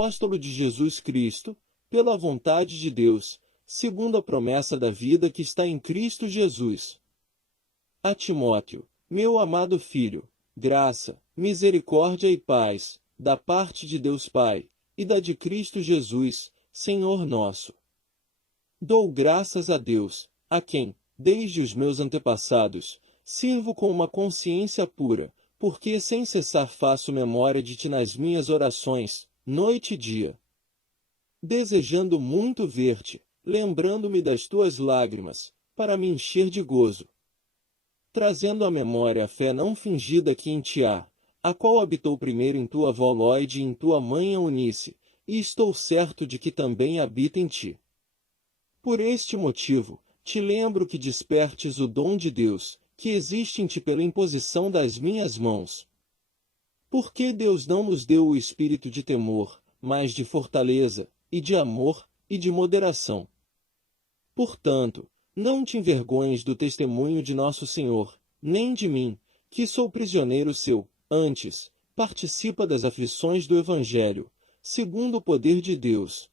apóstolo de Jesus Cristo, pela vontade de Deus, segundo a promessa da vida que está em Cristo Jesus. A Timóteo, meu amado filho, graça, misericórdia e paz, da parte de Deus Pai, e da de Cristo Jesus, Senhor nosso. Dou graças a Deus, a quem, desde os meus antepassados, sirvo com uma consciência pura, porque sem cessar faço memória de ti nas minhas orações, noite e dia. Desejando muito ver-te, lembrando-me das tuas lágrimas, para me encher de gozo. Trazendo à memória a fé não fingida que em ti há, a qual habitou primeiro em tua avó Lóide e em tua mãe Eunice, e estou certo de que também habita em ti. Por este motivo, te lembro que despertes o dom de Deus, que existe em ti pela imposição das minhas mãos. Porque Deus não nos deu o espírito de temor, mas de fortaleza, e de amor, e de moderação. Portanto, não te envergonhes do testemunho de nosso Senhor, nem de mim, que sou prisioneiro seu, antes, participa das aflições do Evangelho, segundo o poder de Deus,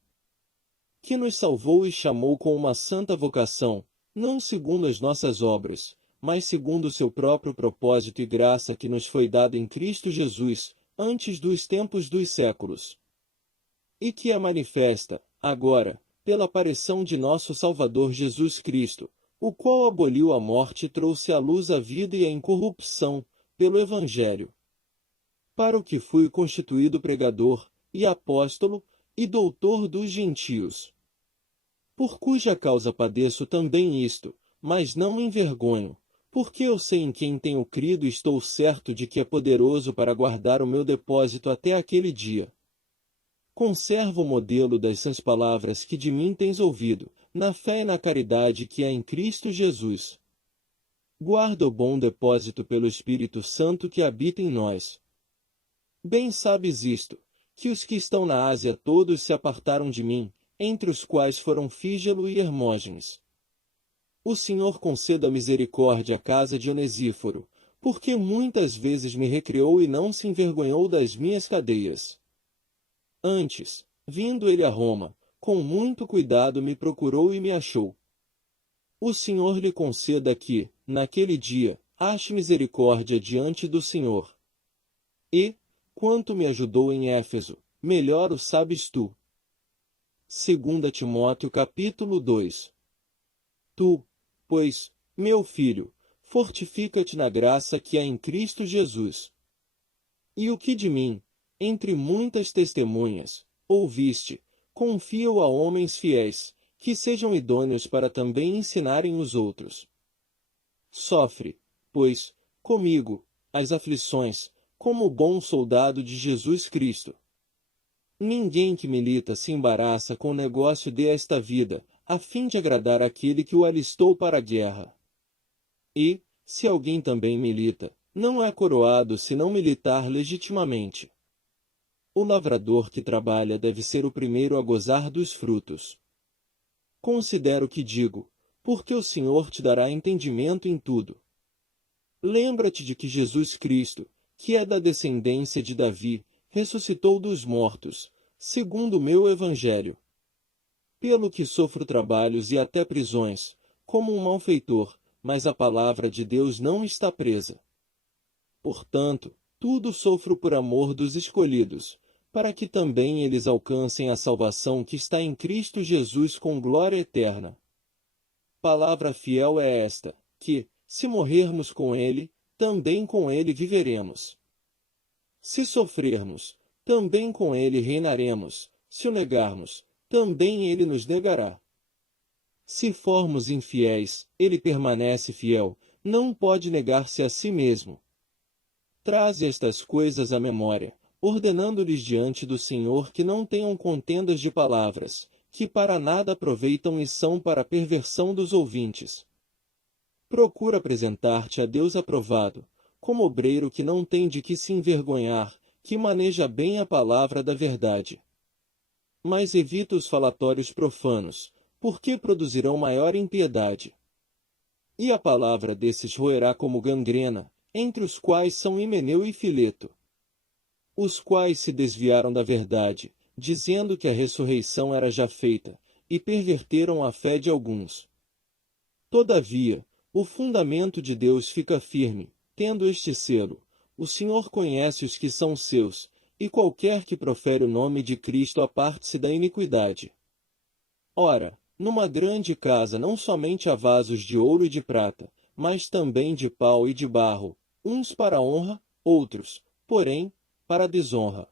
que nos salvou e chamou com uma santa vocação, não segundo as nossas obras, mas segundo o seu próprio propósito e graça que nos foi dada em Cristo Jesus, antes dos tempos dos séculos. E que é manifesta, agora, pela aparição de nosso Salvador Jesus Cristo, o qual aboliu a morte e trouxe à luz a vida e a incorrupção, pelo Evangelho. Para o que fui constituído pregador, e apóstolo, e doutor dos gentios. Por cuja causa padeço também isto, mas não me envergonho, porque eu sei em quem tenho crido e estou certo de que é poderoso para guardar o meu depósito até aquele dia. Conserva o modelo das sãs palavras que de mim tens ouvido, na fé e na caridade que há em Cristo Jesus. Guarda o bom depósito pelo Espírito Santo que habita em nós. Bem sabes isto, que os que estão na Ásia todos se apartaram de mim, entre os quais foram Fígelo e Hermógenes. O Senhor conceda misericórdia à casa de Onesíforo, porque muitas vezes me recriou e não se envergonhou das minhas cadeias. Antes, vindo ele a Roma, com muito cuidado me procurou e me achou. O Senhor lhe conceda que, naquele dia, ache misericórdia diante do Senhor. E, quanto me ajudou em Éfeso, melhor o sabes tu. 2 Timóteo capítulo 2. Tu, pois, meu filho, fortifica-te na graça que há em Cristo Jesus. E o que de mim, entre muitas testemunhas, ouviste, confia-o a homens fiéis, que sejam idôneos para também ensinarem os outros. Sofre, pois, comigo, as aflições, como bom soldado de Jesus Cristo. Ninguém que milita se embaraça com o negócio desta vida, a fim de agradar aquele que o alistou para a guerra. E, se alguém também milita, não é coroado se não militar legitimamente. O lavrador que trabalha deve ser o primeiro a gozar dos frutos. Considera o que digo, porque o Senhor te dará entendimento em tudo. Lembra-te de que Jesus Cristo, que é da descendência de Davi, ressuscitou dos mortos, segundo o meu Evangelho. Pelo que sofro trabalhos e até prisões, como um malfeitor, mas a palavra de Deus não está presa. Portanto, tudo sofro por amor dos escolhidos, para que também eles alcancem a salvação que está em Cristo Jesus com glória eterna. Palavra fiel é esta, que, se morrermos com ele, também com ele viveremos. Se sofrermos, também com ele reinaremos, se o negarmos, também ele nos negará. Se formos infiéis, ele permanece fiel, não pode negar-se a si mesmo. Traze estas coisas à memória, ordenando-lhes diante do Senhor que não tenham contendas de palavras, que para nada aproveitam e são para a perversão dos ouvintes. Procura apresentar-te a Deus aprovado, como obreiro que não tem de que se envergonhar, que maneja bem a palavra da verdade. Mas evita os falatórios profanos, porque produzirão maior impiedade. E a palavra desses roerá como gangrena, entre os quais são Himeneu e Fileto, os quais se desviaram da verdade, dizendo que a ressurreição era já feita, e perverteram a fé de alguns. Todavia, o fundamento de Deus fica firme, tendo este selo: o Senhor conhece os que são seus, e qualquer que profere o nome de Cristo aparte-se da iniquidade. Ora, numa grande casa não somente há vasos de ouro e de prata, mas também de pau e de barro, uns para honra, outros, porém, para desonra.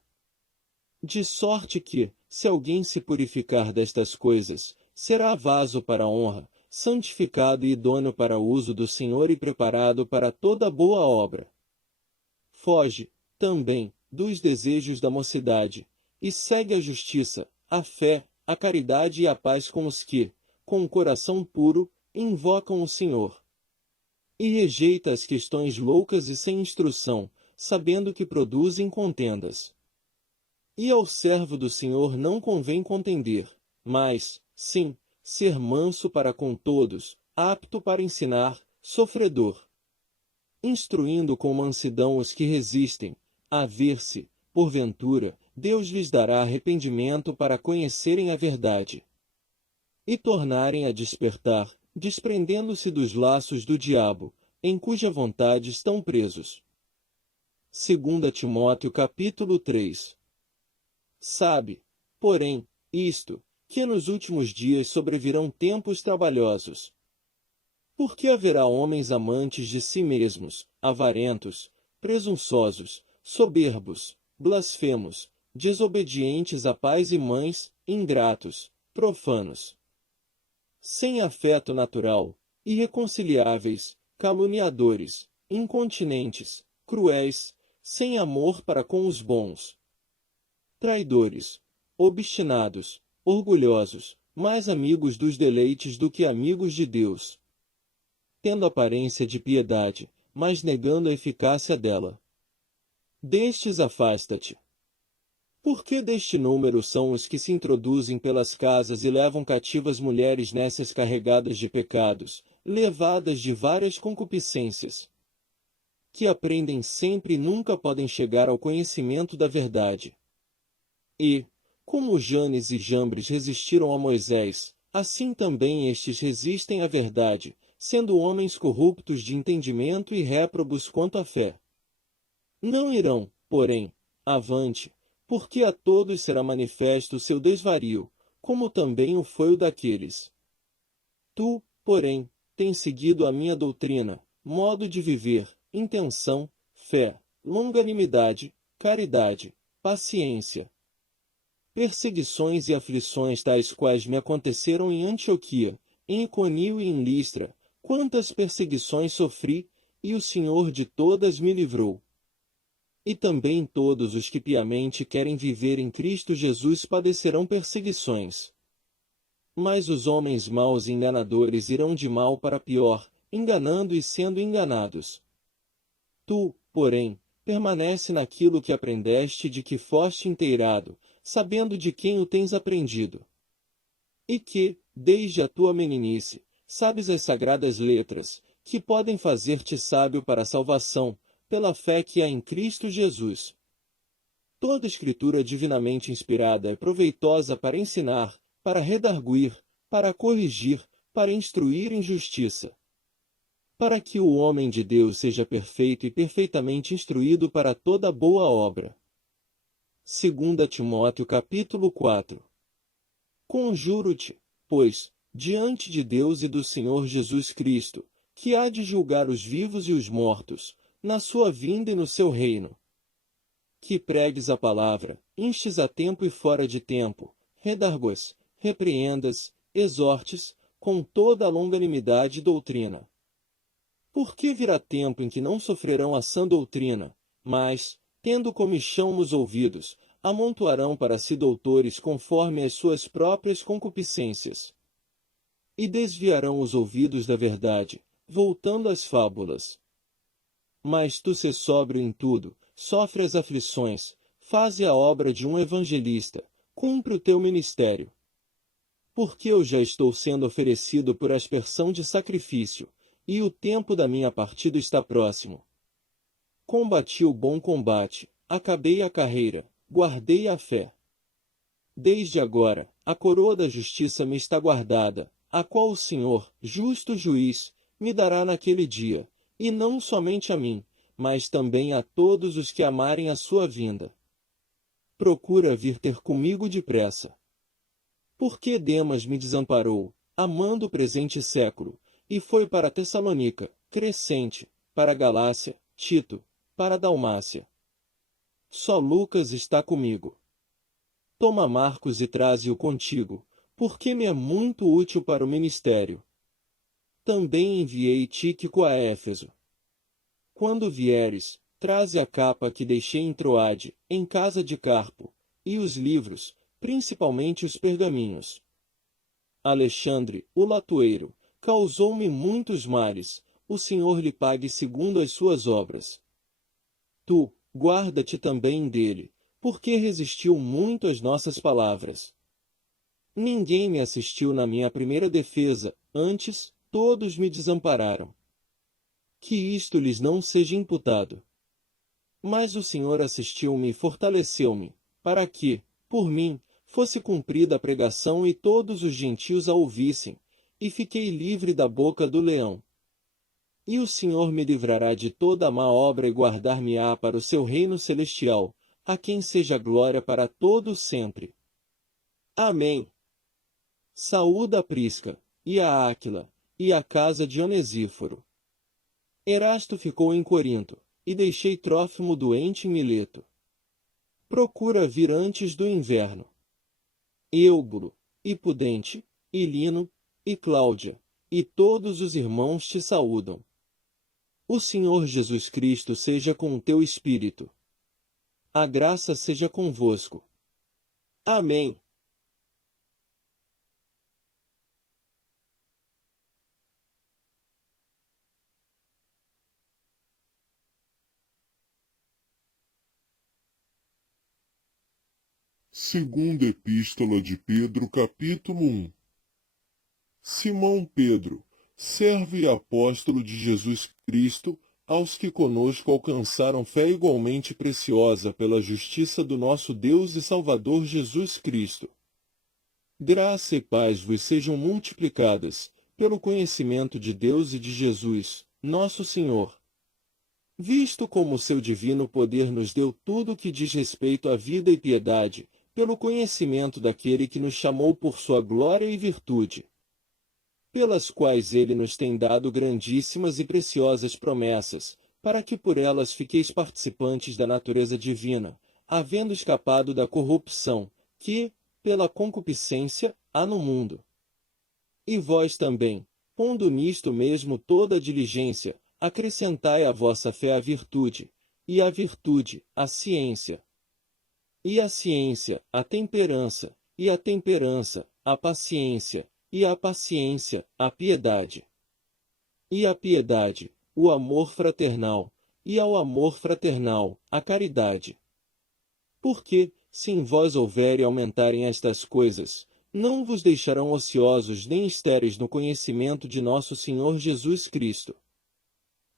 De sorte que, se alguém se purificar destas coisas, será vaso para honra, santificado e idôneo para o uso do Senhor e preparado para toda boa obra. Foge, também, dos desejos da mocidade, e segue a justiça, a fé, a caridade e a paz com os que, com o coração puro, invocam o Senhor. E rejeita as questões loucas e sem instrução, sabendo que produzem contendas. E ao servo do Senhor não convém contender, mas, sim, ser manso para com todos, apto para ensinar, sofredor, instruindo com mansidão os que resistem, a ver-se, porventura, Deus lhes dará arrependimento para conhecerem a verdade e tornarem a despertar, desprendendo-se dos laços do diabo, em cuja vontade estão presos. 2 Timóteo capítulo 3. Sabe, porém, isto, que nos últimos dias sobrevirão tempos trabalhosos. Porque haverá homens amantes de si mesmos, avarentos, presunçosos, soberbos, blasfemos, desobedientes a pais e mães, ingratos, profanos, sem afeto natural, irreconciliáveis, caluniadores, incontinentes, cruéis, sem amor para com os bons, traidores, obstinados, orgulhosos, mais amigos dos deleites do que amigos de Deus, tendo aparência de piedade, mas negando a eficácia dela. Destes afasta-te. Porque deste número são os que se introduzem pelas casas e levam cativas mulheres nécias carregadas de pecados, levadas de várias concupiscências, que aprendem sempre e nunca podem chegar ao conhecimento da verdade. E, como Janes e Jambres resistiram a Moisés, assim também estes resistem à verdade, sendo homens corruptos de entendimento e réprobos quanto à fé. Não irão, porém, avante, porque a todos será manifesto o seu desvario, como também o foi o daqueles. Tu, porém, tens seguido a minha doutrina, modo de viver, intenção, fé, longanimidade, caridade, paciência, perseguições e aflições tais quais me aconteceram em Antioquia, em Iconio e em Listra, quantas perseguições sofri, e o Senhor de todas me livrou. E também todos os que piamente querem viver em Cristo Jesus padecerão perseguições. Mas os homens maus e enganadores irão de mal para pior, enganando e sendo enganados. Tu, porém, permanece naquilo que aprendeste e de que foste inteirado, sabendo de quem o tens aprendido. E que, desde a tua meninice, sabes as sagradas letras, que podem fazer-te sábio para a salvação, pela fé que há em Cristo Jesus. Toda escritura divinamente inspirada é proveitosa para ensinar, para redarguir, para corrigir, para instruir em justiça, para que o homem de Deus seja perfeito e perfeitamente instruído para toda boa obra. 2 Timóteo capítulo 4. Conjuro-te, pois, diante de Deus e do Senhor Jesus Cristo, que há de julgar os vivos e os mortos, na sua vinda e no seu reino, que pregues a palavra, instes a tempo e fora de tempo, redarguas, repreendas, exortes, com toda a longanimidade e doutrina. Porque virá tempo em que não sofrerão a sã doutrina, mas, tendo comichão nos ouvidos, amontoarão para si doutores conforme as suas próprias concupiscências. E desviarão os ouvidos da verdade, voltando às fábulas. Mas tu sê sóbrio em tudo, sofre as aflições, faze a obra de um evangelista, cumpre o teu ministério. Porque eu já estou sendo oferecido por aspersão de sacrifício, e o tempo da minha partida está próximo. Combati o bom combate, acabei a carreira, guardei a fé. Desde agora, a coroa da justiça me está guardada, a qual o Senhor, justo juiz, me dará naquele dia, e não somente a mim, mas também a todos os que amarem a sua vinda. Procura vir ter comigo depressa. Porque Demas me desamparou, amando o presente século, e foi para Tessalônica, Crescente, para Galácia, Tito, para Dalmácia. Só Lucas está comigo. Toma Marcos e traze-o contigo, porque me é muito útil para o ministério. Também enviei Tíquico a Éfeso. Quando vieres, traze a capa que deixei em Troade, em casa de Carpo, e os livros, principalmente os pergaminhos. Alexandre, o latoeiro, causou-me muitos males, o Senhor lhe pague segundo as suas obras. Tu, guarda-te também dele, porque resistiu muito às nossas palavras. Ninguém me assistiu na minha primeira defesa, antes, todos me desampararam. Que isto lhes não seja imputado. Mas o Senhor assistiu-me e fortaleceu-me, para que, por mim, fosse cumprida a pregação e todos os gentios a ouvissem, e fiquei livre da boca do leão. E o Senhor me livrará de toda a má obra e guardar-me-á para o seu reino celestial, a quem seja glória para todo sempre. Amém. Saúda a Prisca, e a Áquila, e a casa de Onesíforo. Erasto ficou em Corinto, e deixei Trófimo doente em Mileto. Procura vir antes do inverno. Eúbulo, e Pudente, e Lino, e Cláudia, e todos os irmãos te saúdam. O Senhor Jesus Cristo seja com o teu espírito. A graça seja convosco. Amém. Segunda Epístola de Pedro, capítulo 1. Simão Pedro, servo e apóstolo de Jesus Cristo, aos que conosco alcançaram fé igualmente preciosa pela justiça do nosso Deus e Salvador Jesus Cristo. Graça e paz vos sejam multiplicadas, pelo conhecimento de Deus e de Jesus, nosso Senhor. Visto como o seu divino poder nos deu tudo o que diz respeito à vida e piedade, pelo conhecimento daquele que nos chamou por sua glória e virtude, pelas quais ele nos tem dado grandíssimas e preciosas promessas, para que por elas fiqueis participantes da natureza divina, havendo escapado da corrupção, que, pela concupiscência, há no mundo. E vós também, pondo nisto mesmo toda a diligência, acrescentai à vossa fé a virtude, e à virtude, a ciência, e a ciência, a temperança, e a temperança, a paciência, e a paciência, a piedade. E a piedade, o amor fraternal, e ao amor fraternal, a caridade. Porque, se em vós houver e aumentarem estas coisas, não vos deixarão ociosos nem estéreis no conhecimento de nosso Senhor Jesus Cristo.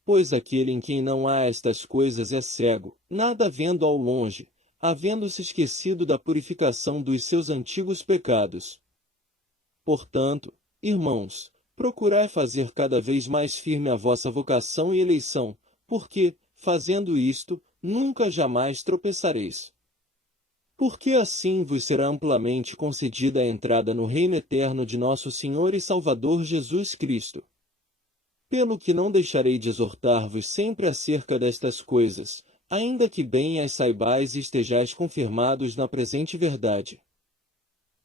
Pois aquele em quem não há estas coisas é cego, nada vendo ao longe, havendo-se esquecido da purificação dos seus antigos pecados. Portanto, irmãos, procurai fazer cada vez mais firme a vossa vocação e eleição, porque, fazendo isto, nunca jamais tropeçareis. Porque assim vos será amplamente concedida a entrada no reino eterno de nosso Senhor e Salvador Jesus Cristo. Pelo que não deixarei de exortar-vos sempre acerca destas coisas, ainda que bem as saibais e estejais confirmados na presente verdade.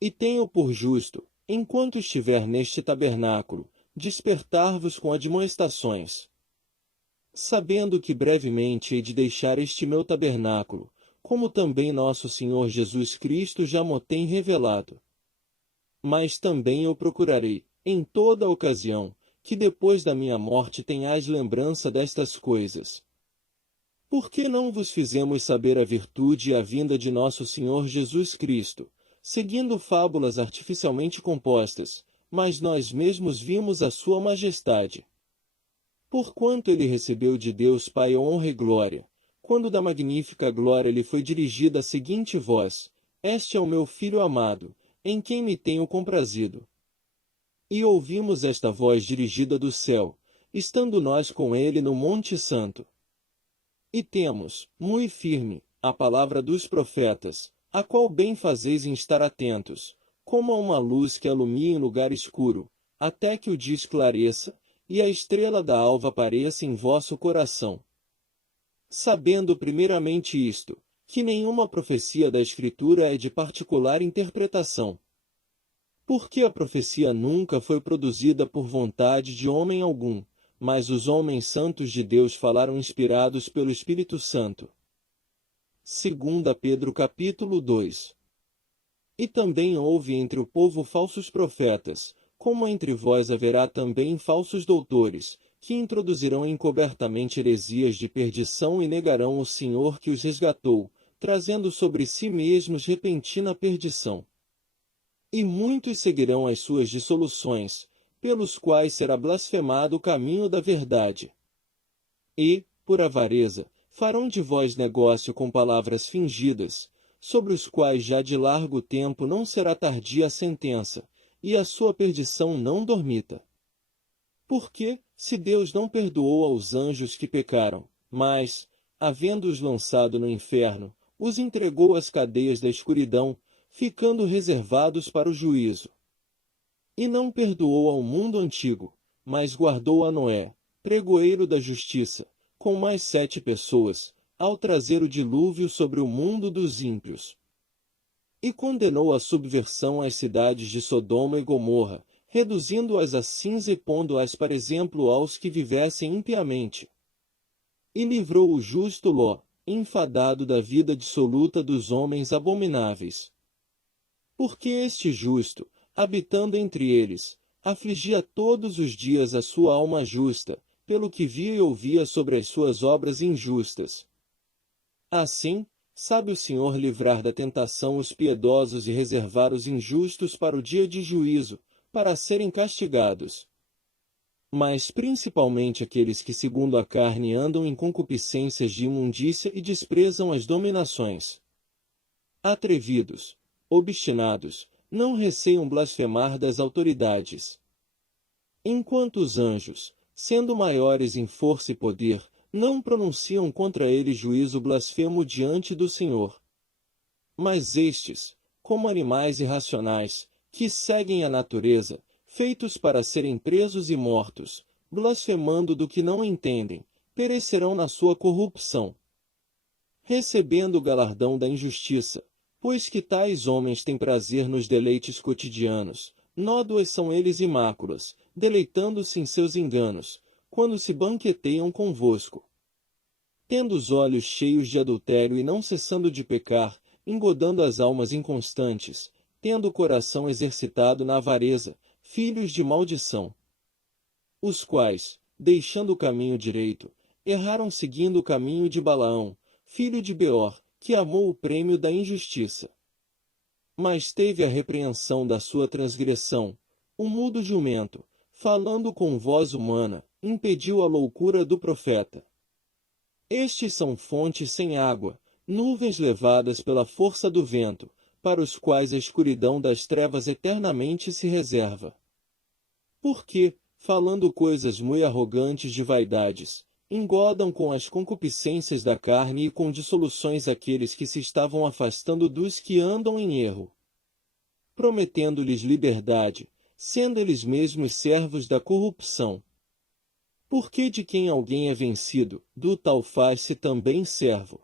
E tenho por justo, enquanto estiver neste tabernáculo, despertar-vos com admoestações. Sabendo que brevemente hei de deixar este meu tabernáculo, como também nosso Senhor Jesus Cristo já mo tem revelado. Mas também eu procurarei, em toda ocasião, que depois da minha morte tenhais lembrança destas coisas. Por que não vos fizemos saber a virtude e a vinda de nosso Senhor Jesus Cristo, seguindo fábulas artificialmente compostas, mas nós mesmos vimos a sua majestade? Porquanto ele recebeu de Deus Pai honra e glória, quando da magnífica glória lhe foi dirigida a seguinte voz: Este é o meu Filho amado, em quem me tenho comprazido. E ouvimos esta voz dirigida do céu, estando nós com ele no Monte Santo. E temos, muito firme, a palavra dos profetas, a qual bem fazeis em estar atentos, como a uma luz que alumia em lugar escuro, até que o dia esclareça, e a estrela da alva apareça em vosso coração. Sabendo primeiramente isto, que nenhuma profecia da Escritura é de particular interpretação. Porque a profecia nunca foi produzida por vontade de homem algum, mas os homens santos de Deus falaram inspirados pelo Espírito Santo. 2 Pedro capítulo 2. E também houve entre o povo falsos profetas, como entre vós haverá também falsos doutores, que introduzirão encobertamente heresias de perdição e negarão o Senhor que os resgatou, trazendo sobre si mesmos repentina perdição. E muitos seguirão as suas dissoluções, pelos quais será blasfemado o caminho da verdade. E, por avareza, farão de vós negócio com palavras fingidas, sobre os quais já de largo tempo não será tardia a sentença, e a sua perdição não dormita. Porque, se Deus não perdoou aos anjos que pecaram, mas, havendo-os lançado no inferno, os entregou às cadeias da escuridão, ficando reservados para o juízo. E não perdoou ao mundo antigo, mas guardou a Noé, pregoeiro da justiça, com mais 7 pessoas, ao trazer o dilúvio sobre o mundo dos ímpios. E condenou a subversão às cidades de Sodoma e Gomorra, reduzindo-as a cinza e pondo-as para exemplo aos que vivessem impiamente. E livrou o justo Ló, enfadado da vida dissoluta dos homens abomináveis. Porque este justo, habitando entre eles, afligia todos os dias a sua alma justa, pelo que via e ouvia sobre as suas obras injustas. Assim, sabe o Senhor livrar da tentação os piedosos e reservar os injustos para o dia de juízo, para serem castigados. Mas principalmente aqueles que segundo a carne andam em concupiscências de imundícia e desprezam as dominações. Atrevidos, obstinados, não receiam blasfemar das autoridades. Enquanto os anjos, sendo maiores em força e poder, não pronunciam contra eles juízo blasfemo diante do Senhor. Mas estes, como animais irracionais, que seguem a natureza, feitos para serem presos e mortos, blasfemando do que não entendem, perecerão na sua corrupção, recebendo o galardão da injustiça, pois que tais homens têm prazer nos deleites cotidianos, nódoas são eles e máculas, deleitando-se em seus enganos, quando se banqueteiam convosco. Tendo os olhos cheios de adultério e não cessando de pecar, engodando as almas inconstantes, tendo o coração exercitado na avareza, filhos de maldição. Os quais, deixando o caminho direito, erraram seguindo o caminho de Balaão, filho de Beor, que amou o prêmio da injustiça. Mas teve a repreensão da sua transgressão, o mudo jumento, falando com voz humana, impediu a loucura do profeta. Estes são fontes sem água, nuvens levadas pela força do vento, para os quais a escuridão das trevas eternamente se reserva. Porque, falando coisas muito arrogantes de vaidades, engodam com as concupiscências da carne e com dissoluções aqueles que se estavam afastando dos que andam em erro, prometendo-lhes liberdade, sendo eles mesmos servos da corrupção. Porque de quem alguém é vencido, do tal faz-se também servo.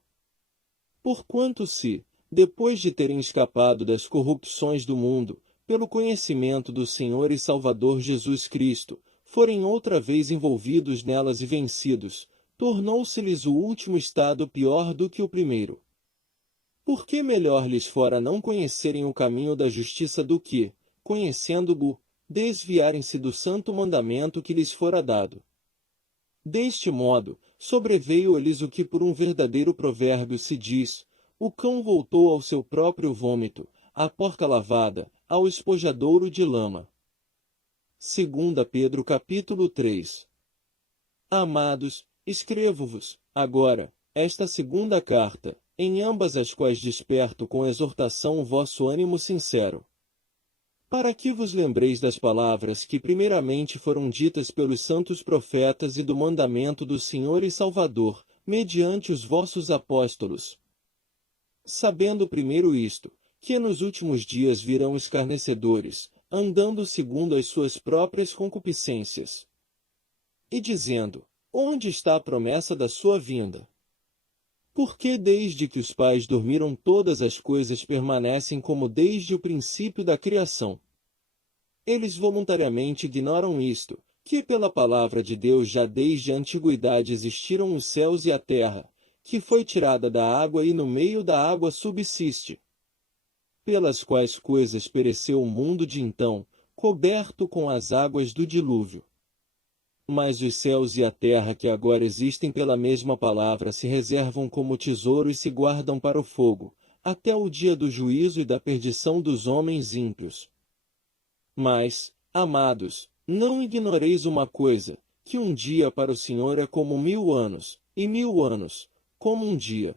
Porquanto se, depois de terem escapado das corrupções do mundo, pelo conhecimento do Senhor e Salvador Jesus Cristo, forem outra vez envolvidos nelas e vencidos, tornou-se-lhes o último estado pior do que o primeiro. Porque melhor lhes fora não conhecerem o caminho da justiça do que, conhecendo-o, desviarem-se do santo mandamento que lhes fora dado. Deste modo, sobreveio-lhes o que por um verdadeiro provérbio se diz: o cão voltou ao seu próprio vômito, a porca lavada, ao espojadouro de lama. 2 Pedro capítulo 3. Amados, escrevo-vos, agora, esta segunda carta, em ambas as quais desperto com exortação o vosso ânimo sincero. Para que vos lembreis das palavras que primeiramente foram ditas pelos santos profetas e do mandamento do Senhor e Salvador, mediante os vossos apóstolos. Sabendo primeiro isto, que nos últimos dias virão escarnecedores, andando segundo as suas próprias concupiscências. E dizendo, onde está a promessa da sua vinda? Porque desde que os pais dormiram todas as coisas permanecem como desde o princípio da criação. Eles voluntariamente ignoram isto, que pela palavra de Deus já desde a antiguidade existiram os céus e a terra, que foi tirada da água e no meio da água subsiste. Pelas quais coisas pereceu o mundo de então, coberto com as águas do dilúvio. Mas os céus e a terra que agora existem pela mesma palavra se reservam como tesouro e se guardam para o fogo, até o dia do juízo e da perdição dos homens ímpios. Mas, amados, não ignoreis uma coisa, que um dia para o Senhor é como 1000 anos, e 1000 anos, como um dia.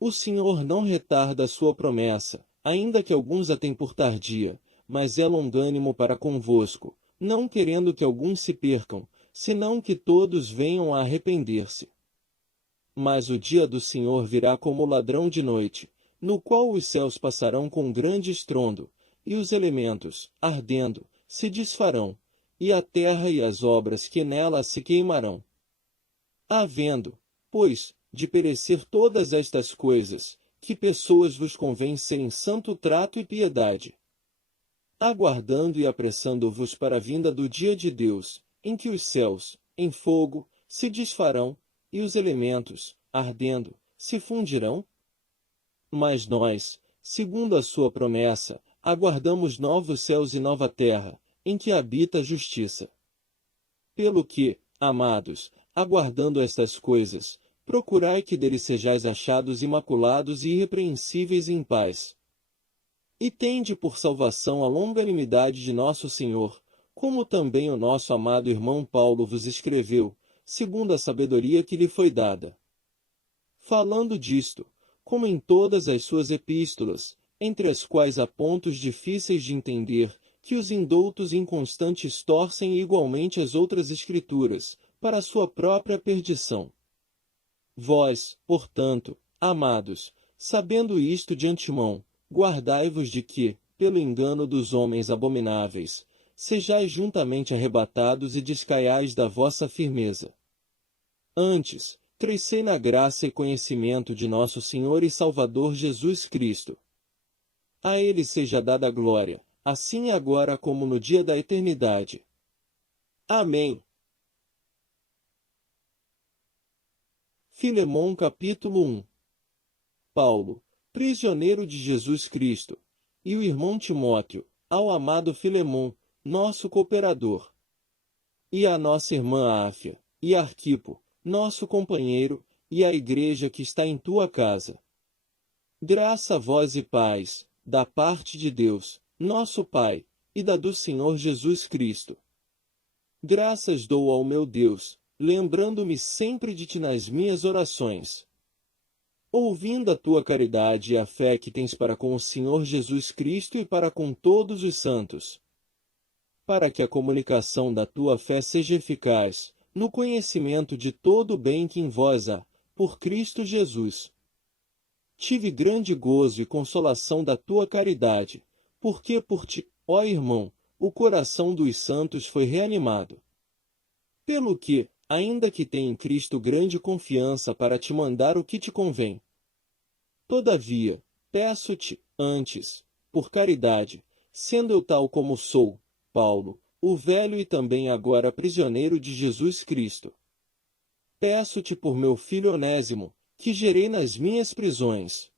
O Senhor não retarda a sua promessa, ainda que alguns a tenham por tardia, mas é longânimo para convosco, não querendo que alguns se percam, senão que todos venham a arrepender-se. Mas o dia do Senhor virá como ladrão de noite, no qual os céus passarão com grande estrondo, e os elementos, ardendo, se desfarão, e a terra e as obras que nela se queimarão. Havendo, pois, de perecer todas estas coisas, que pessoas vos convém serem santo trato e piedade, aguardando e apressando-vos para a vinda do dia de Deus, em que os céus, em fogo, se desfarão, e os elementos, ardendo, se fundirão? Mas nós, segundo a sua promessa, aguardamos novos céus e nova terra, em que habita a justiça. Pelo que, amados, aguardando estas coisas, procurai que dele sejais achados imaculados e irrepreensíveis em paz. E tende por salvação a longanimidade de nosso Senhor, como também o nosso amado irmão Paulo vos escreveu, segundo a sabedoria que lhe foi dada. Falando disto, como em todas as suas epístolas, entre as quais há pontos difíceis de entender, que os indoutos inconstantes torcem igualmente as outras escrituras, para a sua própria perdição. Vós, portanto, amados, sabendo isto de antemão, guardai-vos de que, pelo engano dos homens abomináveis, sejais juntamente arrebatados e descaiais da vossa firmeza. Antes, crescei na graça e conhecimento de nosso Senhor e Salvador Jesus Cristo. A Ele seja dada a glória, assim agora como no dia da eternidade. Amém. Filemão capítulo 1. Paulo, prisioneiro de Jesus Cristo, e o irmão Timóteo, ao amado Filemão, nosso cooperador. E a nossa irmã Áfia, e Arquipo, nosso companheiro, e a igreja que está em tua casa. Graça a vós e paz, da parte de Deus, nosso Pai, e da do Senhor Jesus Cristo. Graças dou ao meu Deus, lembrando-me sempre de ti nas minhas orações. Ouvindo a tua caridade e a fé que tens para com o Senhor Jesus Cristo e para com todos os santos. Para que a comunicação da tua fé seja eficaz, no conhecimento de todo o bem que em vós há, por Cristo Jesus. Tive grande gozo e consolação da tua caridade, porque por ti, ó irmão, o coração dos santos foi reanimado. Pelo que, ainda que tenha em Cristo grande confiança para te mandar o que te convém. Todavia, peço-te, antes, por caridade, sendo eu tal como sou, Paulo, o velho e também agora prisioneiro de Jesus Cristo. Peço-te por meu filho Onésimo, que gerei nas minhas prisões.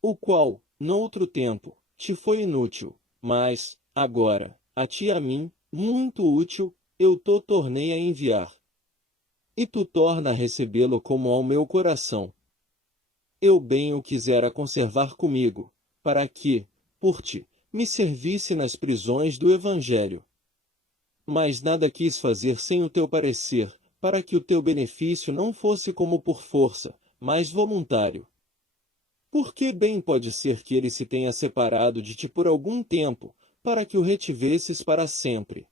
O qual, noutro tempo, te foi inútil, mas, agora, a ti e a mim, muito útil, eu te tornei a enviar. E tu torna a recebê-lo como ao meu coração. Eu bem o quisera conservar comigo, para que, por ti, me servisse nas prisões do Evangelho. Mas nada quis fazer sem o teu parecer, para que o teu benefício não fosse como por força, mas voluntário. Porque bem pode ser que ele se tenha separado de ti por algum tempo, para que o retivesses para sempre.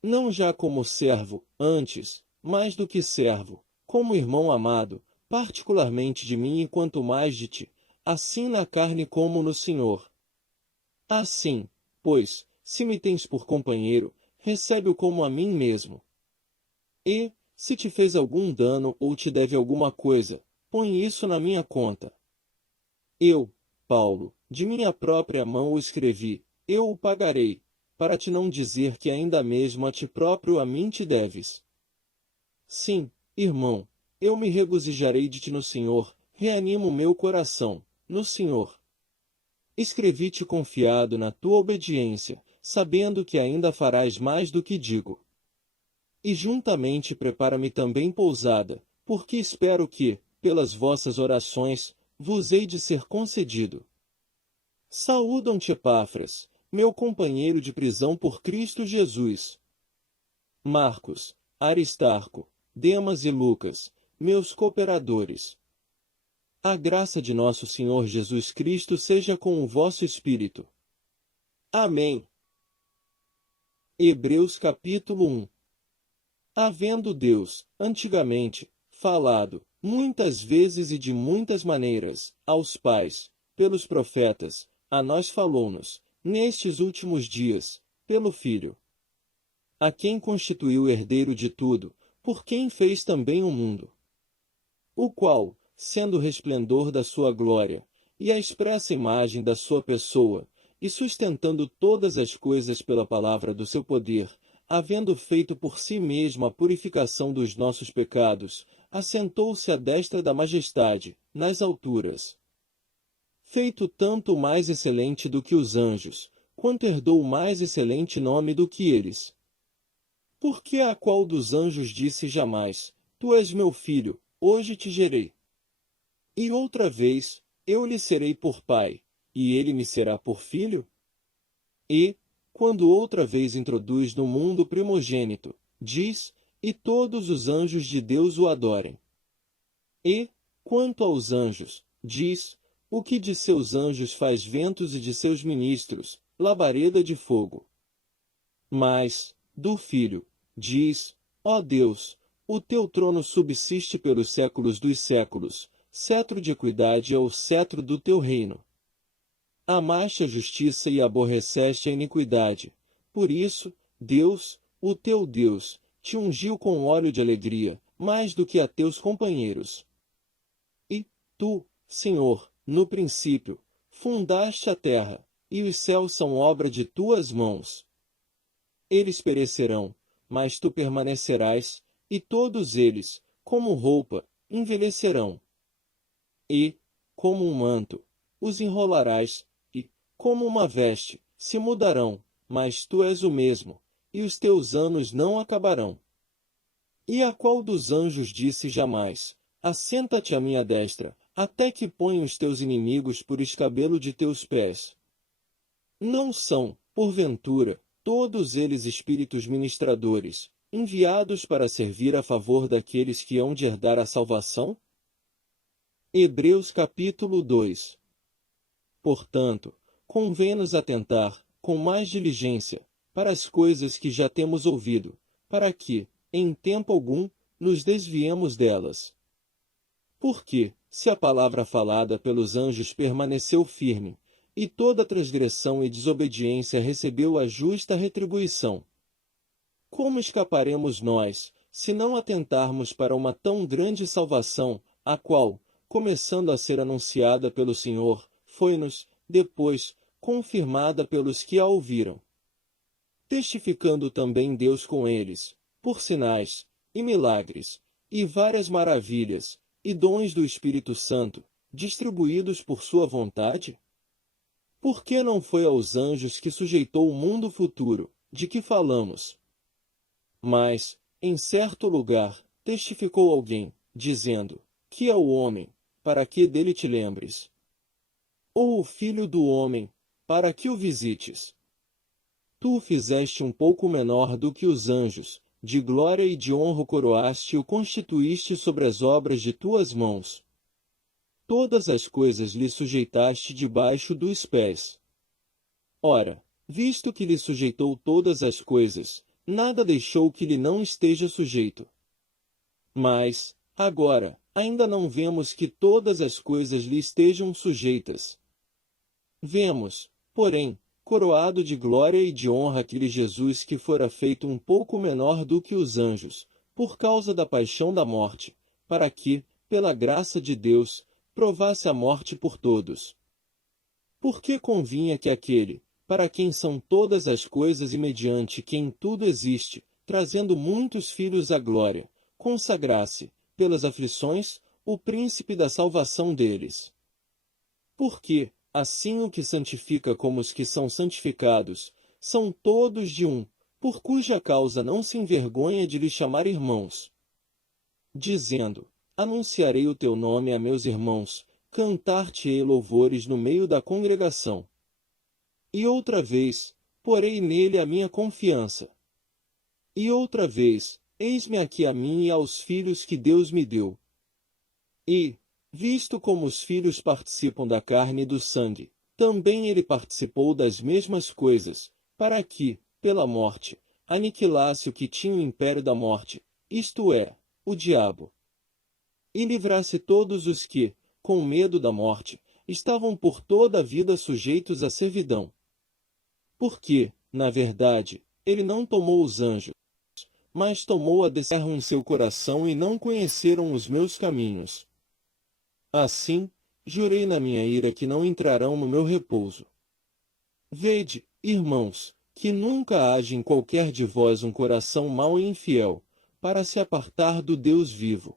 Não já como servo, antes, mais do que servo, como irmão amado, particularmente de mim e quanto mais de ti, assim na carne como no Senhor. Assim, pois, se me tens por companheiro, recebe-o como a mim mesmo. E, se te fez algum dano ou te deve alguma coisa, põe isso na minha conta. Eu, Paulo, de minha própria mão o escrevi, eu o pagarei, para te não dizer que ainda mesmo a ti próprio a mim te deves. Sim, irmão, eu me regozijarei de ti no Senhor, reanimo meu coração, no Senhor. Escrevi-te confiado na tua obediência, sabendo que ainda farás mais do que digo. E juntamente prepara-me também pousada, porque espero que, pelas vossas orações, vos hei de ser concedido. Saúdam-te Epáfras, meu companheiro de prisão por Cristo Jesus. Marcos, Aristarco, Demas e Lucas, meus cooperadores. A graça de nosso Senhor Jesus Cristo seja com o vosso espírito. Amém. Hebreus capítulo 1. Havendo Deus, antigamente, falado, muitas vezes e de muitas maneiras, aos pais, pelos profetas, a nós falou-nos, nestes últimos dias, pelo Filho, a quem constituiu herdeiro de tudo, por quem fez também o mundo. O qual, sendo o resplendor da sua glória, e a expressa imagem da sua pessoa, e sustentando todas as coisas pela palavra do seu poder, havendo feito por si mesmo a purificação dos nossos pecados, assentou-se à destra da majestade, nas alturas. Feito tanto mais excelente do que os anjos, quanto herdou mais excelente nome do que eles. Porque a qual dos anjos disse jamais, Tu és meu filho, hoje te gerei. E outra vez, eu lhe serei por pai, e ele me será por filho? E, quando outra vez introduz no mundo o primogênito, diz, e todos os anjos de Deus o adorem. E, quanto aos anjos, diz, o que de seus anjos faz ventos e de seus ministros, labareda de fogo. Mas, do Filho, diz, ó Deus, o teu trono subsiste pelos séculos dos séculos, cetro de equidade é o cetro do teu reino. Amaste a justiça e aborreceste a iniquidade. Por isso, Deus, o teu Deus, te ungiu com óleo de alegria, mais do que a teus companheiros. E, tu, Senhor, no princípio, fundaste a terra, e os céus são obra de tuas mãos. Eles perecerão, mas tu permanecerás, e todos eles, como roupa, envelhecerão. E, como um manto, os enrolarás, e, como uma veste, se mudarão, mas tu és o mesmo, e os teus anos não acabarão. E a qual dos anjos disse jamais, assenta-te à minha destra, até que ponha os teus inimigos por escabelo de teus pés? Não são, porventura, todos eles espíritos ministradores, enviados para servir a favor daqueles que hão de herdar a salvação? Hebreus capítulo 2. Portanto, convém-nos atentar, com mais diligência, para as coisas que já temos ouvido, para que, em tempo algum, nos desviemos delas. Porque, se a palavra falada pelos anjos permaneceu firme, e toda transgressão e desobediência recebeu a justa retribuição, como escaparemos nós, se não atentarmos para uma tão grande salvação, a qual, começando a ser anunciada pelo Senhor, foi-nos, depois, confirmada pelos que a ouviram? Testificando também Deus com eles, por sinais, e milagres, e várias maravilhas, e dons do Espírito Santo, distribuídos por sua vontade? Por que não foi aos anjos que sujeitou o mundo futuro, de que falamos? Mas, em certo lugar, testificou alguém, dizendo, que é o homem, para que dele te lembres? Ou o filho do homem, para que o visites? Tu o fizeste um pouco menor do que os anjos, de glória e de honra o coroaste e o constituíste sobre as obras de tuas mãos. todas as coisas lhe sujeitaste debaixo dos pés. Ora, visto que lhe sujeitou todas as coisas, nada deixou que lhe não esteja sujeito. Mas, agora, ainda não vemos que todas as coisas lhe estejam sujeitas. Vemos, porém, coroado de glória e de honra aquele Jesus que fora feito um pouco menor do que os anjos, por causa da paixão da morte, para que, pela graça de Deus, provasse a morte por todos. Porque convinha que aquele, para quem são todas as coisas e mediante quem tudo existe, trazendo muitos filhos à glória, consagrasse, pelas aflições, o príncipe da salvação deles. Porque, assim o que santifica como os que são santificados, são todos de um, por cuja causa não se envergonha de lhe chamar irmãos. Dizendo, anunciarei o teu nome a meus irmãos, cantar-te-ei louvores no meio da congregação. E outra vez, porei nele a minha confiança. E outra vez, eis-me aqui a mim e aos filhos que Deus me deu. E, visto como os filhos participam da carne e do sangue, também ele participou das mesmas coisas, para que, pela morte, aniquilasse o que tinha o império da morte, isto é, o diabo. E livrasse todos os que, com medo da morte, estavam por toda a vida sujeitos à servidão. Porque, na verdade, ele não tomou os anjos, mas tomou a descerro em seu coração e não conheceram os meus caminhos. Assim, jurei na minha ira que não entrarão no meu repouso. Vede, irmãos, que nunca haja em qualquer de vós um coração mau e infiel, para se apartar do Deus vivo.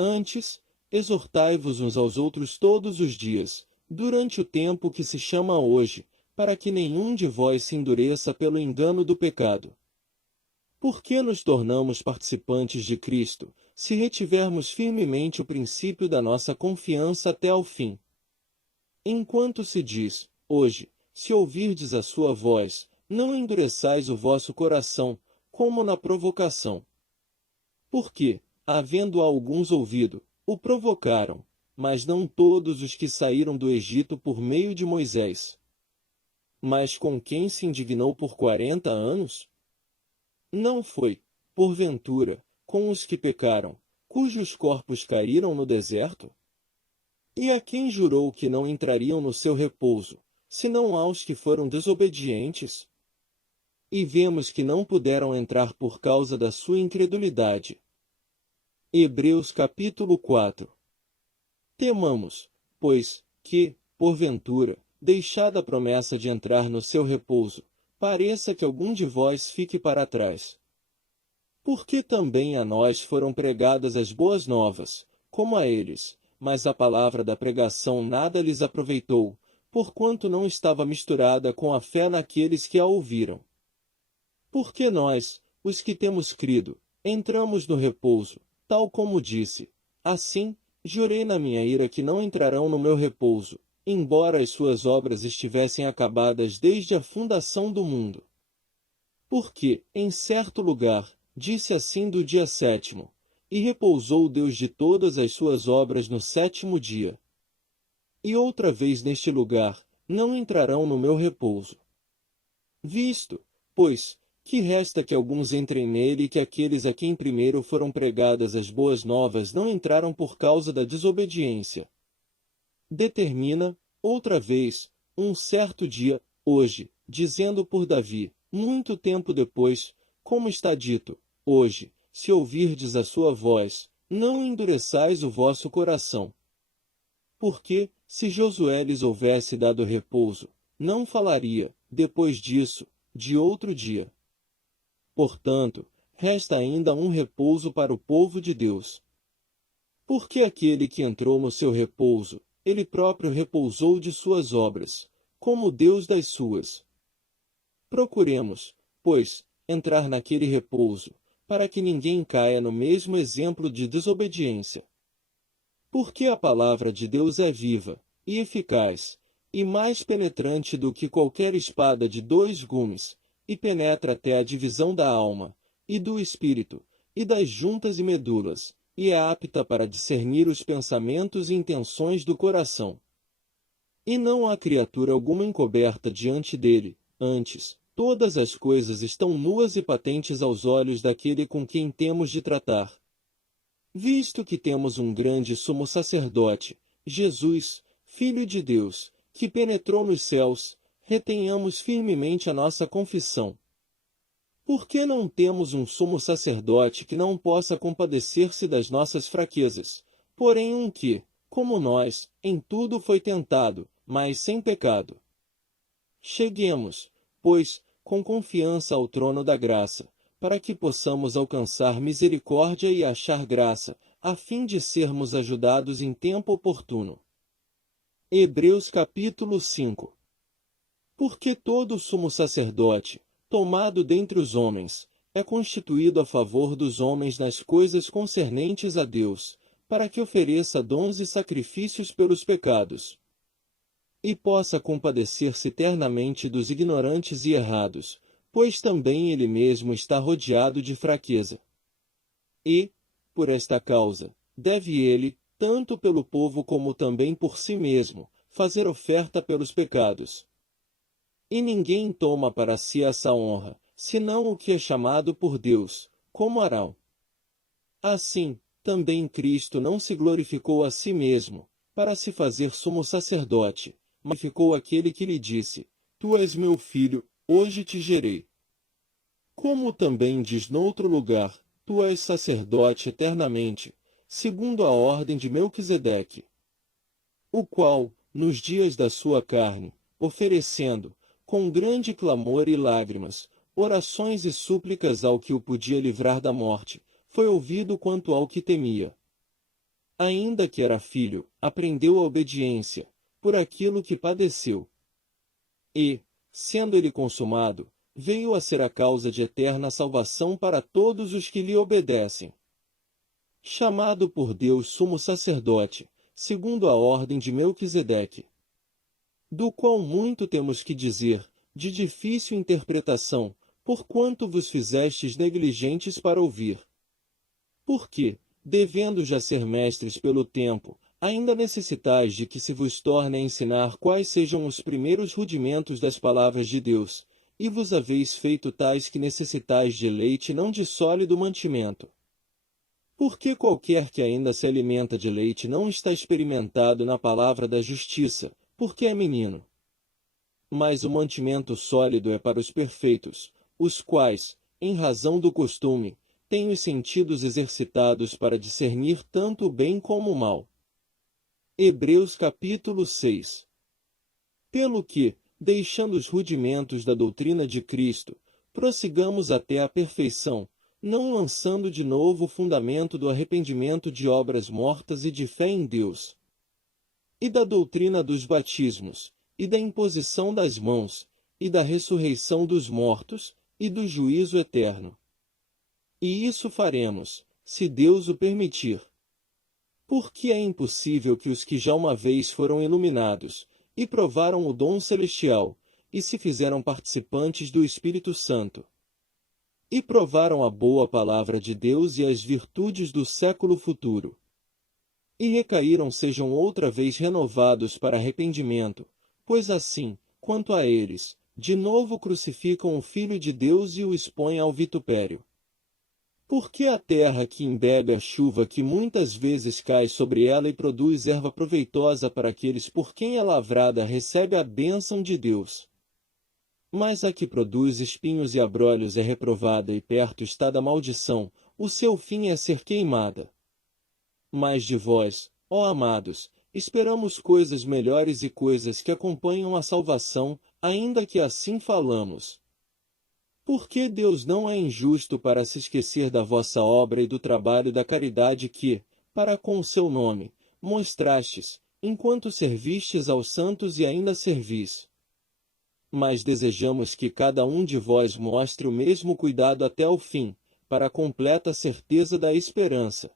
Antes, exortai-vos uns aos outros todos os dias, durante o tempo que se chama hoje, para que nenhum de vós se endureça pelo engano do pecado. Por que nos tornamos participantes de Cristo, se retivermos firmemente o princípio da nossa confiança até ao fim? Enquanto se diz, hoje, se ouvirdes a sua voz, não endureçais o vosso coração, como na provocação. Porque, havendo alguns ouvido, o provocaram, mas não todos os que saíram do Egito por meio de Moisés. Mas com quem se indignou por 40 anos? Não foi, porventura, com os que pecaram, cujos corpos caíram no deserto? E a quem jurou que não entrariam no seu repouso, senão aos que foram desobedientes? E vemos que não puderam entrar por causa da sua incredulidade. Hebreus capítulo 4. Temamos, pois, que, porventura, deixada a promessa de entrar no seu repouso, pareça que algum de vós fique para trás. Porque também a nós foram pregadas as boas novas, como a eles, mas a palavra da pregação nada lhes aproveitou, porquanto não estava misturada com a fé naqueles que a ouviram. Porque nós, os que temos crido, entramos no repouso, tal como disse, assim, jurei na minha ira que não entrarão no meu repouso, embora as suas obras estivessem acabadas desde a fundação do mundo. Porque, em certo lugar, disse assim do dia 7º, e repousou Deus de todas as suas obras no 7º dia. E outra vez neste lugar, não entrarão no meu repouso. Visto, pois, que resta que alguns entrem nele e que aqueles a quem primeiro foram pregadas as boas novas não entraram por causa da desobediência. Determina, outra vez, um certo dia, hoje, dizendo por Davi, muito tempo depois, como está dito, hoje, se ouvirdes a sua voz, não endureçais o vosso coração. Porque, se Josué lhes houvesse dado repouso, não falaria, depois disso, de outro dia. Portanto, resta ainda um repouso para o povo de Deus. Porque aquele que entrou no seu repouso, ele próprio repousou de suas obras, como Deus das suas. Procuremos, pois, entrar naquele repouso, para que ninguém caia no mesmo exemplo de desobediência. Porque a palavra de Deus é viva, e eficaz, e mais penetrante do que qualquer espada de 2 gumes, e penetra até a divisão da alma, e do espírito, e das juntas e medulas, e é apta para discernir os pensamentos e intenções do coração. E não há criatura alguma encoberta diante dele, antes, todas as coisas estão nuas e patentes aos olhos daquele com quem temos de tratar. Visto que temos um grande sumo sacerdote, Jesus, Filho de Deus, que penetrou nos céus, retenhamos firmemente a nossa confissão. Por que não temos um sumo sacerdote que não possa compadecer-se das nossas fraquezas, porém um que, como nós, em tudo foi tentado, mas sem pecado? Cheguemos, pois, com confiança ao trono da graça, para que possamos alcançar misericórdia e achar graça, a fim de sermos ajudados em tempo oportuno. Hebreus capítulo 5. Porque todo sumo sacerdote, tomado dentre os homens, é constituído a favor dos homens nas coisas concernentes a Deus, para que ofereça dons e sacrifícios pelos pecados, e possa compadecer-se eternamente dos ignorantes e errados, pois também ele mesmo está rodeado de fraqueza. E, por esta causa, deve ele, tanto pelo povo como também por si mesmo, fazer oferta pelos pecados. E ninguém toma para si essa honra, senão o que é chamado por Deus, como Arão. Assim, também Cristo não se glorificou a si mesmo, para se fazer sumo sacerdote, mas ficou aquele que lhe disse: Tu és meu filho, hoje te gerei. Como também diz noutro lugar: Tu és sacerdote eternamente, segundo a ordem de Melquisedeque, o qual, nos dias da sua carne, oferecendo, com grande clamor e lágrimas, orações e súplicas ao que o podia livrar da morte, foi ouvido quanto ao que temia. Ainda que era filho, aprendeu a obediência, por aquilo que padeceu. E, sendo ele consumado, veio a ser a causa de eterna salvação para todos os que lhe obedecem. Chamado por Deus sumo sacerdote, segundo a ordem de Melquisedeque, do qual muito temos que dizer, de difícil interpretação, porquanto vos fizestes negligentes para ouvir. Porque, devendo já ser mestres pelo tempo, ainda necessitais de que se vos torne a ensinar quais sejam os primeiros rudimentos das palavras de Deus, e vos haveis feito tais que necessitais de leite e não de sólido mantimento. Porque qualquer que ainda se alimenta de leite não está experimentado na palavra da justiça, porque é menino. Mas o mantimento sólido é para os perfeitos, os quais, em razão do costume, têm os sentidos exercitados para discernir tanto o bem como o mal. Hebreus capítulo 6. Pelo que, deixando os rudimentos da doutrina de Cristo, prossigamos até a perfeição, não lançando de novo o fundamento do arrependimento de obras mortas e de fé em Deus, e da doutrina dos batismos, e da imposição das mãos, e da ressurreição dos mortos, e do juízo eterno. E isso faremos, se Deus o permitir. Porque é impossível que os que já uma vez foram iluminados, e provaram o dom celestial, e se fizeram participantes do Espírito Santo, e provaram a boa palavra de Deus e as virtudes do século futuro, e recaíram sejam outra vez renovados para arrependimento, pois assim, quanto a eles, de novo crucificam o Filho de Deus e o expõem ao vitupério. Porque a terra que embebe a chuva que muitas vezes cai sobre ela e produz erva proveitosa para aqueles por quem é lavrada recebe a bênção de Deus. Mas a que produz espinhos e abrolhos é reprovada e perto está da maldição, o seu fim é ser queimada. Mas de vós, ó amados, esperamos coisas melhores e coisas que acompanham a salvação, ainda que assim falamos. Porque Deus não é injusto para se esquecer da vossa obra e do trabalho da caridade que, para com o seu nome, mostrastes, enquanto servistes aos santos e ainda servis. Mas desejamos que cada um de vós mostre o mesmo cuidado até o fim, para a completa certeza da esperança.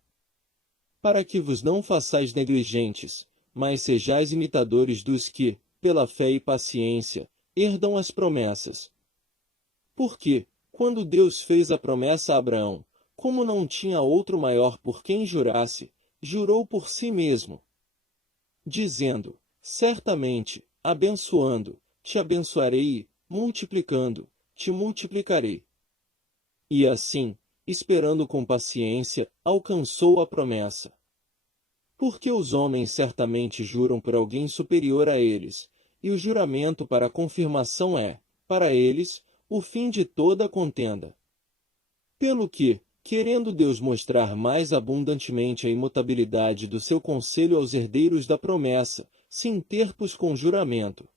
Para que vos não façais negligentes, mas sejais imitadores dos que, pela fé e paciência, herdam as promessas. Porque, quando Deus fez a promessa a Abraão, como não tinha outro maior por quem jurasse, jurou por si mesmo, dizendo: certamente, abençoando, te abençoarei e, multiplicando, te multiplicarei. E assim, esperando com paciência, alcançou a promessa. Porque os homens certamente juram por alguém superior a eles, e o juramento para confirmação é, para eles, o fim de toda contenda. Pelo que, querendo Deus mostrar mais abundantemente a imutabilidade do seu conselho aos herdeiros da promessa, se interpôs com juramento.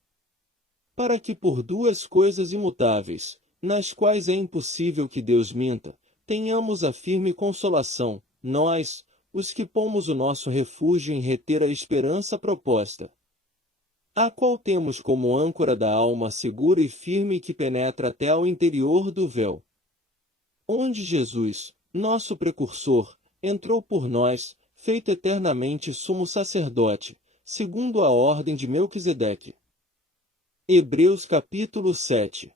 Para que por duas coisas imutáveis, nas quais é impossível que Deus minta, tenhamos a firme consolação, nós, os que pomos o nosso refúgio em reter a esperança proposta, a qual temos como âncora da alma segura e firme que penetra até ao interior do véu, onde Jesus, nosso precursor, entrou por nós, feito eternamente sumo sacerdote, segundo a ordem de Melquisedeque. Hebreus capítulo 7.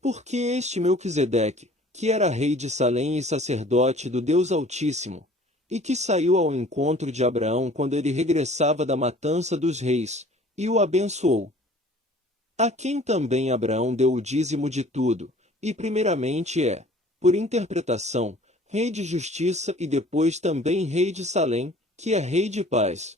Porque este Melquisedeque, que era rei de Salém e sacerdote do Deus Altíssimo, e que saiu ao encontro de Abraão quando ele regressava da matança dos reis, e o abençoou. A quem também Abraão deu o dízimo de tudo, e primeiramente é, por interpretação, rei de justiça e depois também rei de Salém, que é rei de paz.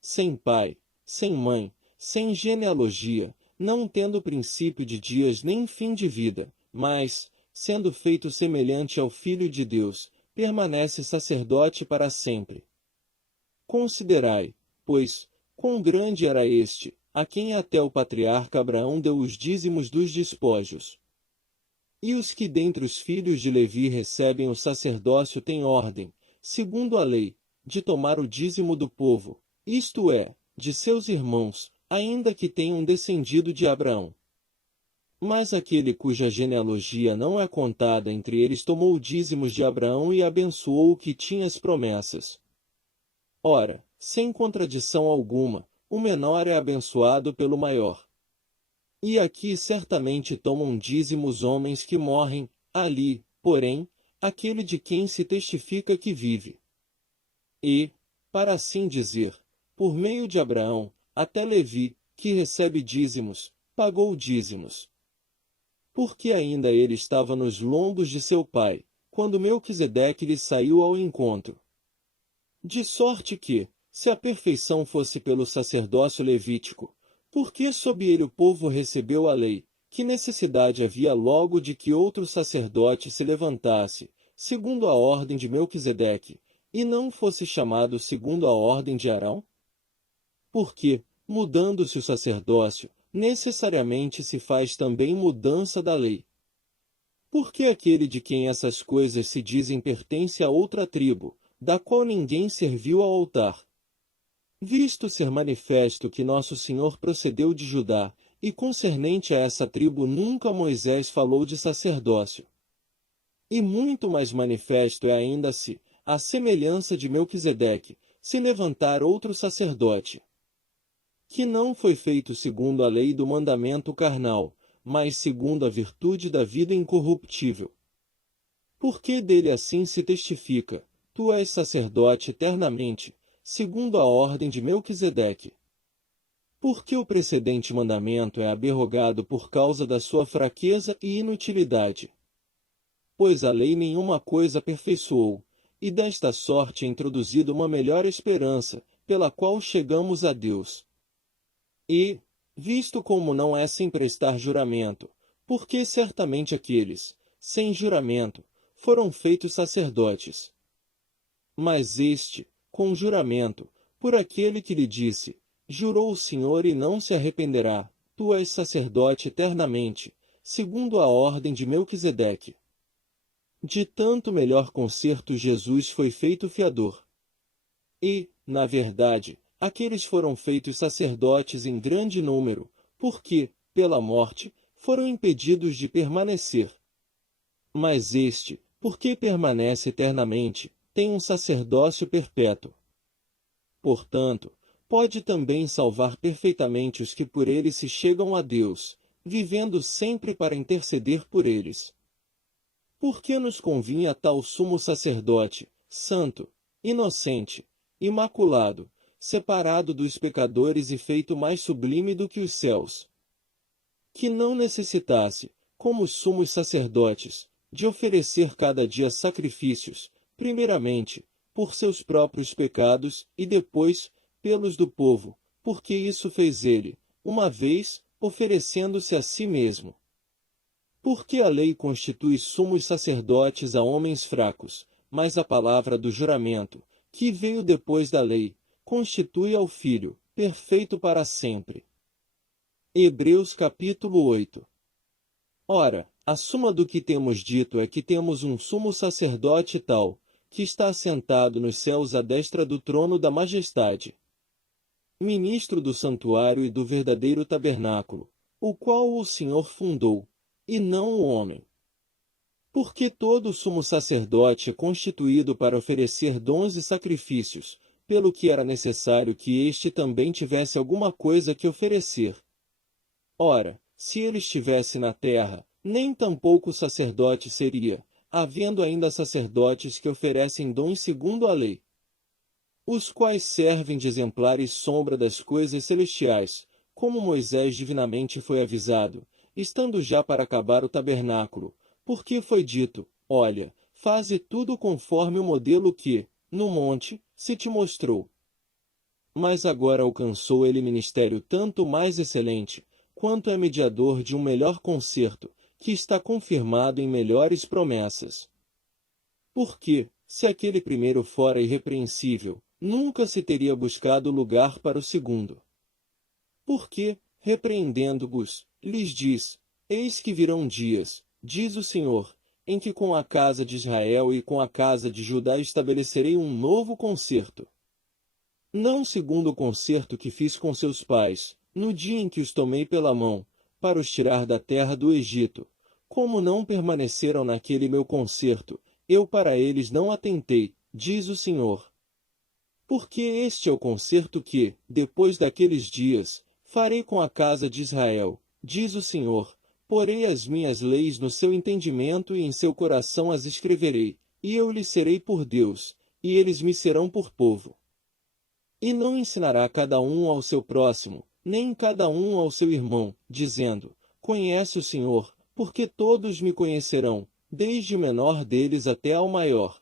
Sem pai, sem mãe, sem genealogia, não tendo princípio de dias nem fim de vida, mas, sendo feito semelhante ao Filho de Deus, permanece sacerdote para sempre. Considerai, pois, quão grande era este, a quem até o patriarca Abraão deu os dízimos dos despojos. E os que dentre os filhos de Levi recebem o sacerdócio têm ordem, segundo a lei, de tomar o dízimo do povo, isto é, de seus irmãos, ainda que tenham descendido de Abraão. Mas aquele cuja genealogia não é contada entre eles tomou dízimos de Abraão e abençoou o que tinha as promessas. Ora, sem contradição alguma, o menor é abençoado pelo maior. E aqui certamente tomam dízimo os homens que morrem, ali, porém, aquele de quem se testifica que vive. E, para assim dizer, por meio de Abraão, até Levi, que recebe dízimos, pagou dízimos. Porque ainda ele estava nos lombos de seu pai, quando Melquisedeque lhe saiu ao encontro. De sorte que, se a perfeição fosse pelo sacerdócio levítico, por que sob ele o povo recebeu a lei? Que necessidade havia logo de que outro sacerdote se levantasse, segundo a ordem de Melquisedeque, e não fosse chamado segundo a ordem de Arão? Porque, mudando-se o sacerdócio, necessariamente se faz também mudança da lei. Porque aquele de quem essas coisas se dizem pertence a outra tribo, da qual ninguém serviu ao altar. Visto ser manifesto que nosso Senhor procedeu de Judá, e concernente a essa tribo nunca Moisés falou de sacerdócio. E muito mais manifesto é ainda se, à semelhança de Melquisedeque, se levantar outro sacerdote, que não foi feito segundo a lei do mandamento carnal, mas segundo a virtude da vida incorruptível. Porque dele assim se testifica, tu és sacerdote eternamente, segundo a ordem de Melquisedeque. Porque o precedente mandamento é abrogado por causa da sua fraqueza e inutilidade. Pois a lei nenhuma coisa aperfeiçoou, e desta sorte é introduzida uma melhor esperança, pela qual chegamos a Deus. E, visto como não é sem prestar juramento, porque certamente aqueles, sem juramento, foram feitos sacerdotes. Mas este, com juramento, por aquele que lhe disse, jurou o Senhor e não se arrependerá, tu és sacerdote eternamente, segundo a ordem de Melquisedeque. De tanto melhor concerto Jesus foi feito fiador. E, na verdade, aqueles foram feitos sacerdotes em grande número, porque, pela morte, foram impedidos de permanecer. Mas este, porque permanece eternamente, tem um sacerdócio perpétuo. Portanto, pode também salvar perfeitamente os que por ele se chegam a Deus, vivendo sempre para interceder por eles. Porque nos convinha tal sumo sacerdote, santo, inocente, imaculado, separado dos pecadores e feito mais sublime do que os céus, que não necessitasse, como os sumos sacerdotes, de oferecer cada dia sacrifícios, primeiramente, por seus próprios pecados e depois, pelos do povo, porque isso fez ele, uma vez, oferecendo-se a si mesmo. Porque a lei constitui sumos sacerdotes a homens fracos, mas a palavra do juramento, que veio depois da lei, constitui ao Filho, perfeito para sempre. Hebreus capítulo 8. Ora, a suma do que temos dito é que temos um sumo sacerdote tal, que está assentado nos céus à destra do trono da majestade, ministro do santuário e do verdadeiro tabernáculo, o qual o Senhor fundou, e não o homem. Porque todo sumo sacerdote é constituído para oferecer dons e sacrifícios, pelo que era necessário que este também tivesse alguma coisa que oferecer. Ora, se ele estivesse na terra, nem tampouco sacerdote seria, havendo ainda sacerdotes que oferecem dons segundo a lei, os quais servem de exemplar e sombra das coisas celestiais, como Moisés divinamente foi avisado, estando já para acabar o tabernáculo, porque foi dito, olha, faze tudo conforme o modelo que, no monte, se te mostrou. Mas agora alcançou ele ministério tanto mais excelente, quanto é mediador de um melhor concerto, que está confirmado em melhores promessas. Porque, se aquele primeiro fora irrepreensível, nunca se teria buscado lugar para o segundo. Porque, repreendendo-os, lhes diz, eis que virão dias, diz o Senhor, em que com a casa de Israel e com a casa de Judá estabelecerei um novo concerto. Não segundo o concerto que fiz com seus pais, no dia em que os tomei pela mão, para os tirar da terra do Egito, como não permaneceram naquele meu concerto, eu para eles não atentei, diz o Senhor. Porque este é o concerto que, depois daqueles dias, farei com a casa de Israel, diz o Senhor, porei as minhas leis no seu entendimento e em seu coração as escreverei, e eu lhes serei por Deus, e eles me serão por povo. E não ensinará cada um ao seu próximo, nem cada um ao seu irmão, dizendo, conhece o Senhor, porque todos me conhecerão, desde o menor deles até ao maior.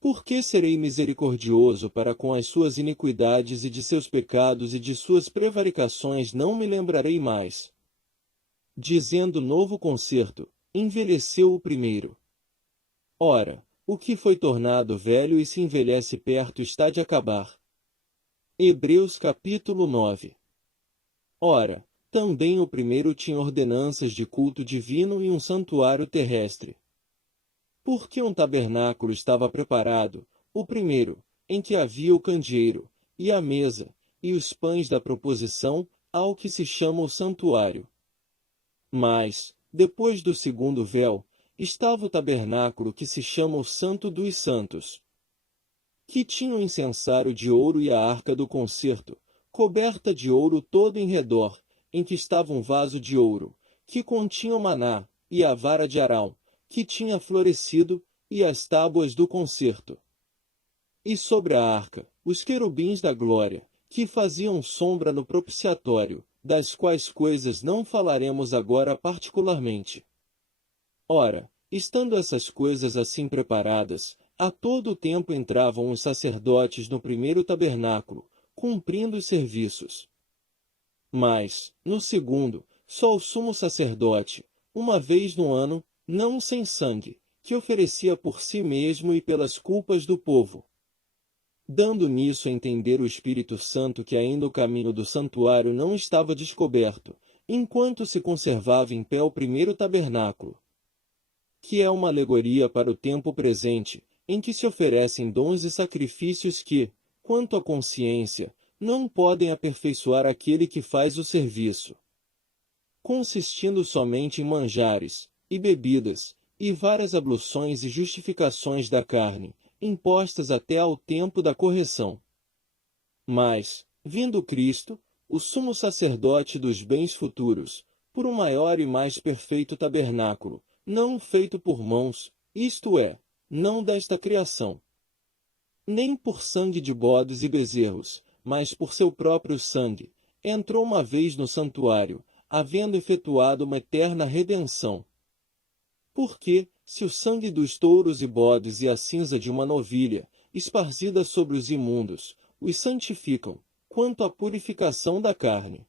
Porque serei misericordioso para com as suas iniquidades e de seus pecados e de suas prevaricações não me lembrarei mais. Dizendo novo concerto, envelheceu o primeiro. Ora, o que foi tornado velho e se envelhece perto está de acabar. Hebreus capítulo 9. Ora, também o primeiro tinha ordenanças de culto divino e um santuário terrestre. Porque um tabernáculo estava preparado, o primeiro, em que havia o candeeiro, e a mesa, e os pães da proposição, ao que se chama o santuário. Mas, depois do segundo véu, estava o tabernáculo que se chama o Santo dos Santos, que tinha o incensário de ouro e a arca do concerto, coberta de ouro todo em redor, em que estava um vaso de ouro, que continha o maná, e a vara de Arão, que tinha florescido, e as tábuas do concerto. E sobre a arca, os querubins da glória, que faziam sombra no propiciatório, das quais coisas não falaremos agora particularmente. Ora, estando essas coisas assim preparadas, a todo o tempo entravam os sacerdotes no primeiro tabernáculo, cumprindo os serviços. Mas, no segundo, só o sumo sacerdote, uma vez no ano, não sem sangue, que oferecia por si mesmo e pelas culpas do povo. Dando nisso a entender o Espírito Santo que ainda o caminho do santuário não estava descoberto, enquanto se conservava em pé o primeiro tabernáculo, que é uma alegoria para o tempo presente, em que se oferecem dons e sacrifícios que, quanto à consciência, não podem aperfeiçoar aquele que faz o serviço, consistindo somente em manjares, e bebidas, e várias abluções e justificações da carne, impostas até ao tempo da correção. Mas, vindo Cristo, o sumo sacerdote dos bens futuros, por um maior e mais perfeito tabernáculo, não feito por mãos, isto é, não desta criação. Nem por sangue de bodes e bezerros, mas por seu próprio sangue, entrou uma vez no santuário, havendo efetuado uma eterna redenção. Porque, se o sangue dos touros e bodes e a cinza de uma novilha, esparzida sobre os imundos, os santificam, quanto à purificação da carne,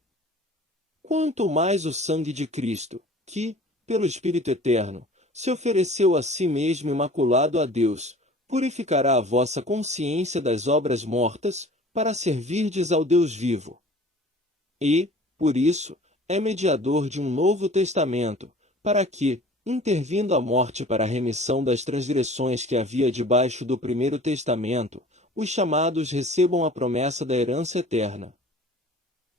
quanto mais o sangue de Cristo, que, pelo Espírito Eterno, se ofereceu a si mesmo imaculado a Deus, purificará a vossa consciência das obras mortas, para servirdes ao Deus vivo. E, por isso, é mediador de um novo testamento, para que, intervindo a morte para a remissão das transgressões que havia debaixo do primeiro testamento, os chamados recebam a promessa da herança eterna.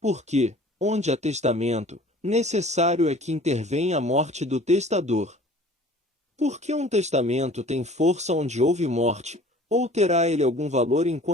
Porque, onde há testamento, necessário é que intervenha a morte do testador. Porque um testamento tem força onde houve morte, ou terá ele algum valor enquanto